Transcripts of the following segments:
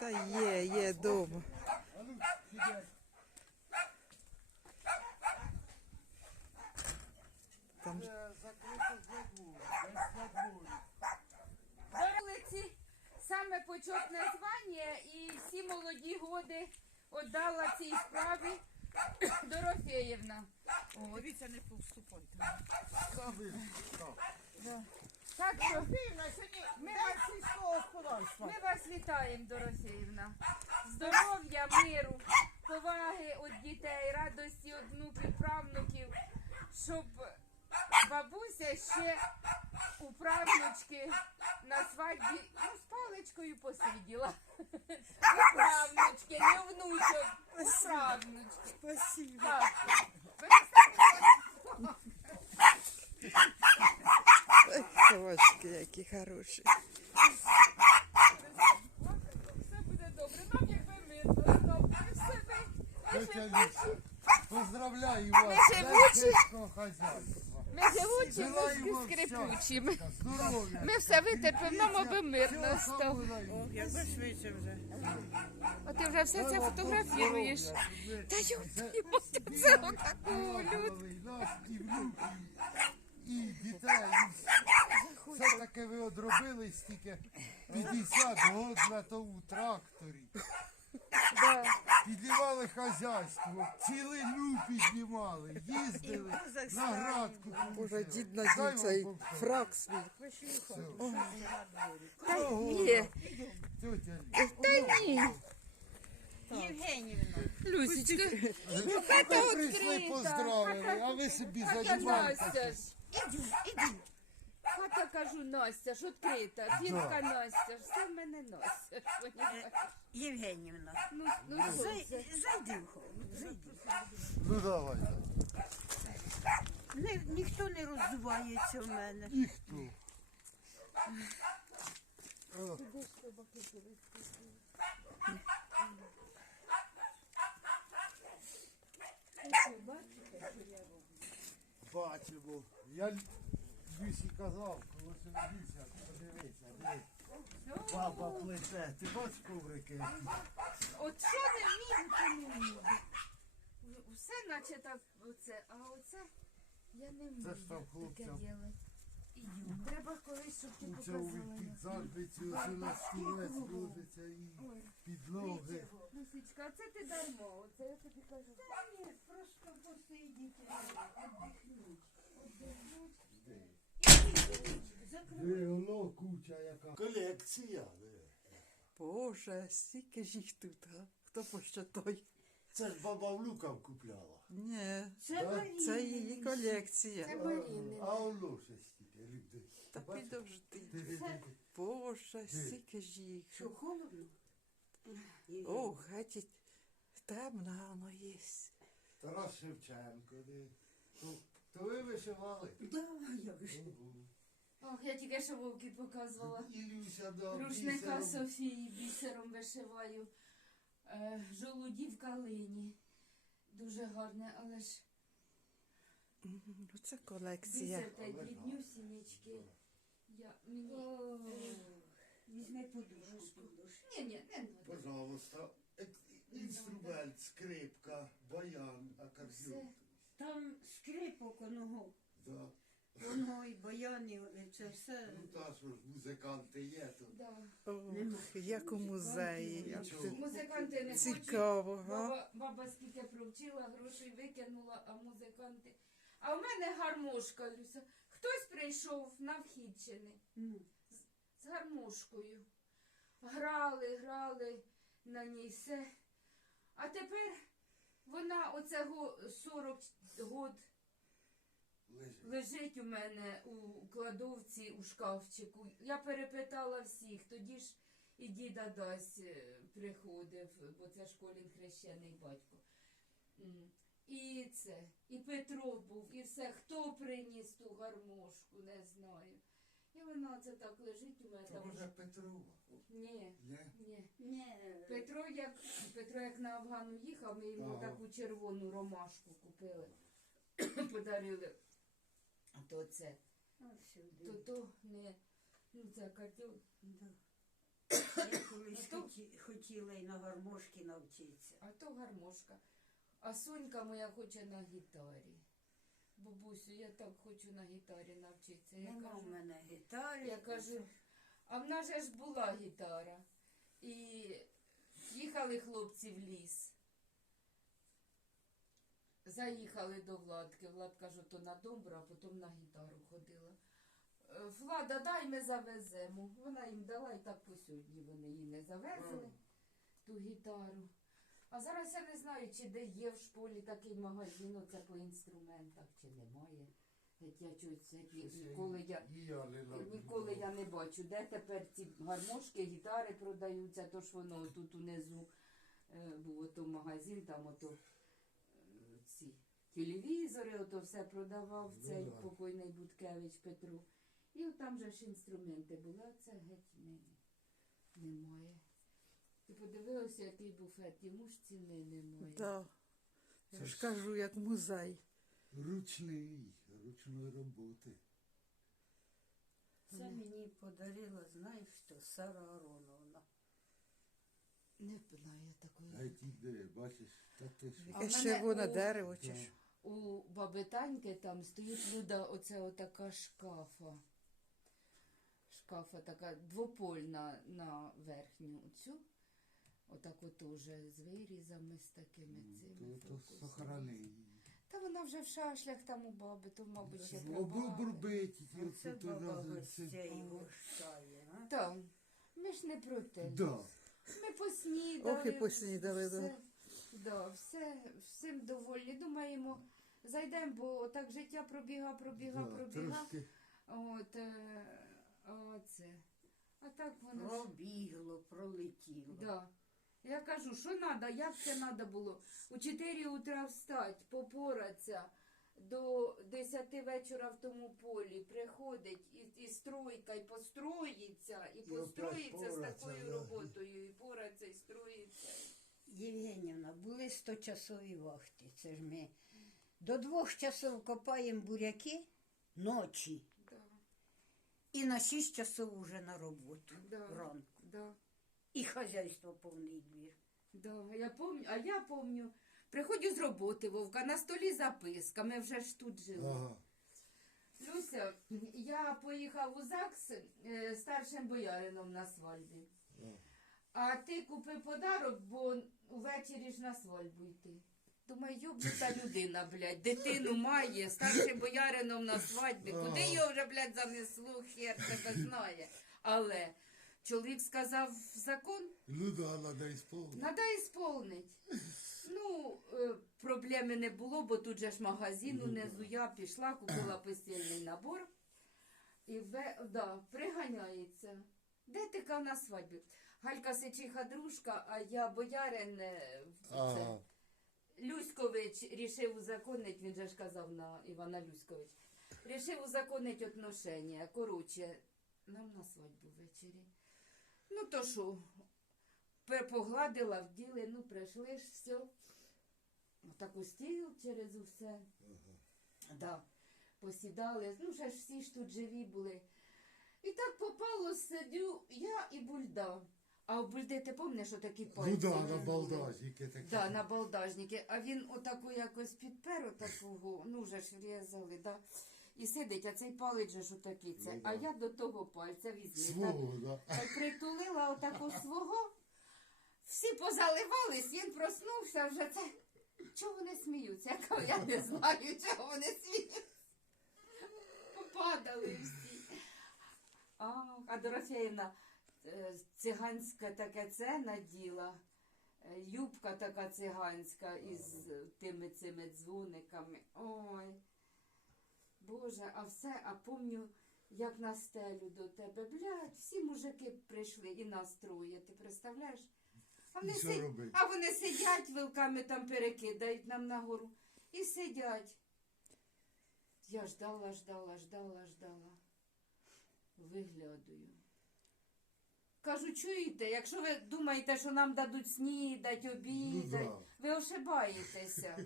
Та є, є дома. Там вулиці саме почетне звання і всі молоді годи віддала цій справі Дорофеєвна. Дивіться, не повступайте. Ви, так. Що Півна, сьогодні ми на сільського господарства. ми вас вітаємо, Дорофеївна. Здоров'я, миру, поваги від дітей, радості від внуків, правнуків, щоб бабуся ще у правнучки на свадьбі ну, з паличкою посиділа. У правнучки, не внучок, у правнучки. Спасибо. Так. Собачки які хороші. Все буде добре. Нам якби мирно. Ми все Тетя Люся, поздравляю вас Ми живучі. хазяйства. Ми живучі, ми скрипучі. Ми, все витерпимо, нам аби мирно стало. Якби швидше вже. А ти вже все це фотографіруєш. Та й це- от це отаку люд. І дітей. і Все таки ви одробили стільки 50 год на тому тракторі. Да. Підлівали хазяйство, цілий люк піднімали, їздили на градку. Боже, дід надів цей фрак свій. Та ні, Тетя та ні. Євгенівна. Люсічка, Ви прийшли поздравили, а ви собі хата займаєтеся. Настя ж. Хата кажу Настя ж відкрита. Дітка Настя ж, все в мене Настя. ж, понімаєш? Євгенівна. Ну, ну Зай-? Зайди в хол, зайди. Ну давай. Не, ніхто не роздувається в мене. Ніхто. О, Бачимо. Я Люсі казав, коли це Люся, подивися, дивись. Папа плече, ти бачиш коврики? От що не вмію, то не вмію. Все наче так оце, а оце я не вмію Це ж там таке хлопцям. ділати. Ідю. Треба колись, щоб ти Це показала. під задницю, оце на стілець ложиться і підлоги. Лисичка, а це ти дармо, оце я тобі кажу. Ні, просто посидіти. Диви, воно куча яка. Колекція. диви. Боже, скільки ж їх тут, а? Хто посчитай? Це ж баба Влюка купляла. Ні, Це Марія. це її Це колекція. Маріни. А воно ще стільки люди. Та Бачиш? підожди. Диви, диви. Боже, скільки ж їх. Що, холодно? О, геть темно воно є. Тарас Шевченко. диви. То, то ви вишивали? Да, ж. Ого. Ох, я тільки що вовки показувала. І Люся дав Рушника бісером. Софії бісером вишиваю. Е, жолуді в калині. Дуже гарне, але ж Це колекція. та й. Я мені. Візьми подушку. Ні, ні, не надо. Пожалуйста. Інструмент, скрипка, баян, акордеон. Там скрипок оного. Да. Воно і баяни, це все. Ну та що ж музиканти є тут. Да. Ох, як у музеї. Як Нічого. Музиканти не хочуть. цікаво, га? Баба, баба скільки провчила, грошей викинула, а музиканти. А в мене гармошка, Люся. Хтось прийшов на вхідчини Ну, з гармошкою. Грали, грали на ній все. А тепер вона оце 40 год Лежить. лежить у мене у кладовці у шкафчику. Я перепитала всіх, тоді ж і діда Дась е, приходив, бо це школін хрещений батько. І це, і Петров був, і все. Хто приніс ту гармошку, не знаю. І вона це так лежить у мене Це там. може Петрова. Ні, Є? ні. Ні. Петро як, Петро як на Афгану їхав, ми йому Ага. таку червону ромашку купили, подарили. А то це. Ось сюди. то то не Ну, це акордеон. Да. Я колись А то- хоті- хотіла й на гармошки навчитися. А то гармошка. А Сонька моя хоче на гітарі. Бабусю, я так хочу на гітарі навчитися. Я Нема в кажу, мене гітари. я кажу, а в нас же ж була гітара. І їхали хлопці в ліс. Заїхали до Владки. Влад каже, то на домбру, а потім на гітару ходила. Е, Влада, дай ми завеземо. Вона їм дала і так по сьогодні вони її не завезли, ту гітару. А зараз я не знаю, чи де є в школі такий магазин, оце по інструментах, чи немає. Геть я чусь, ніколи я. Не. Ніколи я не бачу, де тепер ці гармошки, гітари продаються, то ж воно тут унизу е, був ото магазин, там ото е, ці телевізори, ото все продавав Ну цей покойний Будкевич Петру. І от там же ж інструменти були, а це геть не, немає. Ти подивилася, який буфет, йому ж ціни немає. Да. Я Це ж кажу, як музей. Ручний, ручної роботи. Це мені подарила, знаєш що, Сара Ароновна. Не знаю такої. Геть іде, бачиш, та ти що. А в Яке мене червоне у- дерево чи Да. що. У баби Таньки там стоїть люда, оце отака шкафа. Шкафа така двопольна на верхню цю. Отак от уже з вирізами, з такими цими. То, то сохрани. Та вона вже в шашлях там у баби, то, мабуть, ще Обу Оце оце баба разом гостей гощає, а? Там. Ми ж не про те. Да. Ми поснідали. Ох, і поснідали, да. все, да. Все, всім довольні. Думаємо, зайдемо, бо так життя пробіга, пробіга, Да, пробіга. Трошки От, е, оце. А так воно. ж- Пробігло, пролетіло. Да. Я кажу, що треба, як це треба було? У 4 утра встать, попоратися, до 10 вечора в тому полі приходить і, і стройка, і построїться, і построїться з такою роботою, і поратися, і строїться. Євгенівна, були 100-часові вахти. Це ж ми до двох часов копаємо буряки ночі. Да, І на 6 часов уже на роботу Да. ранку. да, І хазяйство повний двір. да. Я помню, а я помню, приходжу з роботи, Вовка, на столі записка, ми вже ж тут жили. Ага. Люся, я поїхав у ЗАГС е, старшим боярином на свадьбі. Ага. А ти купи подарок, бо увечері ж на свадьбу йти. Думаю, йобнута людина, блядь, дитину має, старшим боярином на свадьбі. Куди його вже, блядь, занесло, хер тебе знає. Але чоловік сказав закон, Ну да, надо ісполнити. Надо ісполнить. Ну, е, проблеми не було, бо тут же ж магазин Ну, унизу. да. Я пішла, купила постільний набор. І ве, да, приганяється. Де ти на свадьбі? Галька Сичиха дружка, а я боярин е, це, Ага. Люськович рішив узаконить, він же ж казав на Івана Люськович. Рішив узаконить отношення. Коротше, нам на свадьбу ввечері. Ну то що, погладила, вділи, ну прийшли ж все. Отак у стіл через усе. Да. Посідали, ну ще ж всі ж тут живі були. І так попало, сидю я і бульда. А у бульди ти пам'ятаєш, що такі пальці? Ну да, на балдажники такі. Да, на балдажники. А він отаку якось підпер, отакого, ну вже ж врізали, да. І сидить, а цей палець же ж отакий це. Ну, А я до того пальця візьми. Так, Свого, да. притулила отаку свого. Всі позаливались, він проснувся вже це. Чого вони сміються? Я кажу, я не знаю, чого вони сміються. Попадали всі. А, а Дорофеївна е, циганське таке це наділа. Е, Юбка така циганська із тими цими дзвониками. Ой. Боже, а все, а помню, як на стелю до тебе. Блядь, всі мужики прийшли і нас троє. Ти представляєш? А вони, що си- а вони сидять, вилками там перекидають нам нагору. І сидять. Я ждала, ждала, ждала, ждала. Виглядаю. Кажу, чуєте, якщо ви думаєте, що нам дадуть снідать, обідать, Ну, ви ошибаєтеся.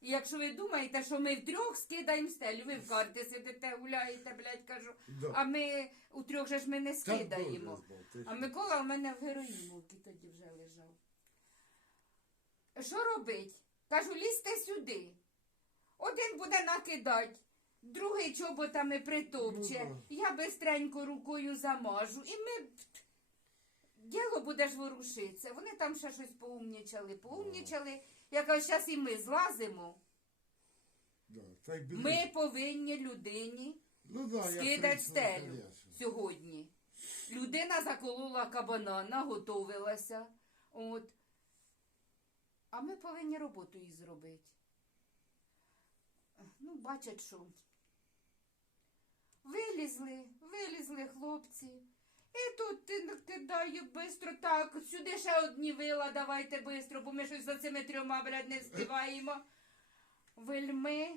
І якщо ви думаєте, що ми втрьох скидаємо стелю, ви в карти сидите, гуляєте, блядь, кажу, Да. а ми у трьох же ж ми не Та скидаємо. Ти А? Микола у мене в героїмовці тоді вже лежав. Що робить? Кажу, лізьте сюди. Один буде накидати, другий чоботами притопче. Ну, Я бистренько рукою замажу. І ми. Діло буде ж ворушитися. Вони там ще щось поумнічали, поумнічали. Я кажу, зараз і ми злазимо. Да, й. Ми повинні людині ну, да, я прийшов, стелю конечно. сьогодні. Людина заколола кабана, наготовилася. От. А ми повинні роботу їй зробити. Ну, бачать, що. Вилізли, вилізли хлопці. І тут ти кидаю бистро так, сюди ще одні вила, давайте бистро, бо ми щось за цими трьома, блядь, не встигаємо. Вельми,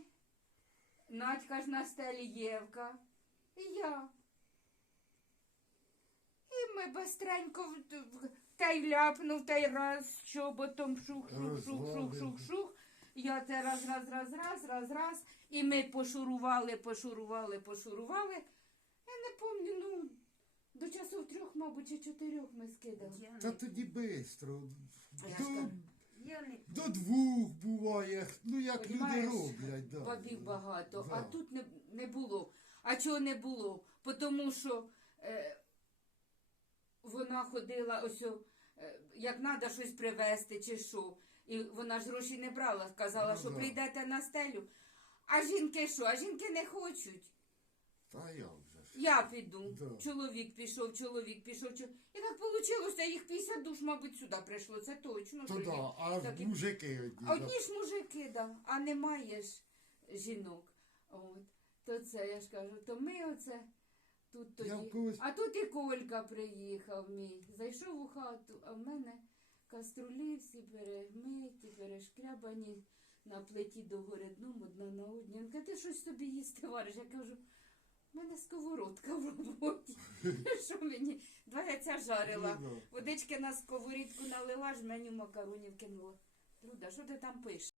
Надька ж на стелі Євка, і я. І ми бистренько в, в, та й ляпнув, та й раз чоботом шух, шух, шух, шух, шух, шух. Я це раз, раз, раз, раз, раз, раз. І ми пошурували, пошурували, пошурували. Я не пам'ятаю, ну, до часу трьох, мабуть, чи чотирьох ми скидали. Я Та не, тоді я До, я не до двох буває. Ну як люди Понімаєш, роблять. Да. бабів багато, Да. а тут не, не було. А чого не було? Тому що е, вона ходила ось, о, е, як треба щось привезти чи що. І вона ж гроші не брала, казала, Ну, що да. прийдете на стелю. А жінки що? А жінки не хочуть. Та я. Я піду. Да. Чоловік пішов, чоловік пішов. чо- І так вийшло, їх 50 душ, мабуть, сюди прийшло. Це точно. То що їх- да, а так і- мужики одні. а Одні ж мужики, да, а немає ж жінок. От. То це я ж кажу, то ми оце тут тоді. Я в когось- А тут і Колька приїхав мій. Зайшов у хату, а в мене каструлі всі перемиті, перешкрябані на плиті догори дном одна на одній. Він каже, ти щось собі їсти вариш. Я кажу, в мене сковородка в роботі. Що мені? Два яйця жарила. Ну. Водички на сковорідку налила, жменю макаронів кинула. Люда, що ти там пишеш?